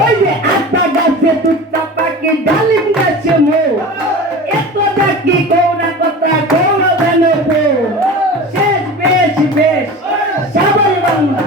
ওই যে আতা গাছে তুতা পাখি ডালিম গাছে মো এত ডাকি কোনা কথা কোন জানো পো শেষ বেশ বেশ সাবল বাংলা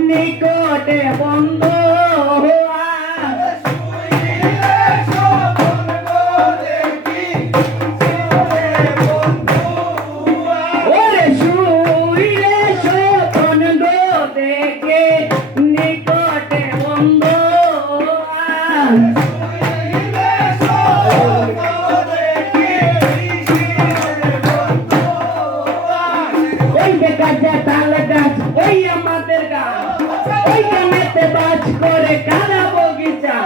নিকটে বন্ধ ওরে শুইলে স্বপন গো দেখে নিকটে বন্ধ ওই গাছে তাল গাছ ওই আমাদের গাছ ওই গানেতে বাজ করে কারা বগিচা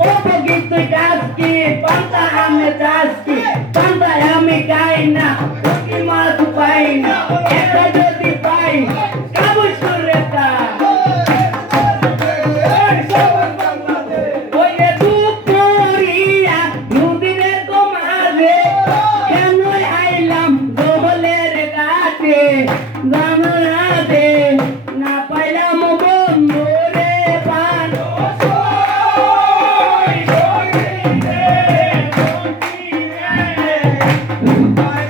ও বগিচা গাছ কি পাতা আমি চাষ কি পাতা আমি খাই না কি মাছ পাই না এটা যদি পাই কাবুজ করে তা ওই যে দুপুরিয়া নদীর মাঝে কেন আইলাম দোলের ঘাটে জানো না দে না পাইলাম বন্ধু রে পান Bye.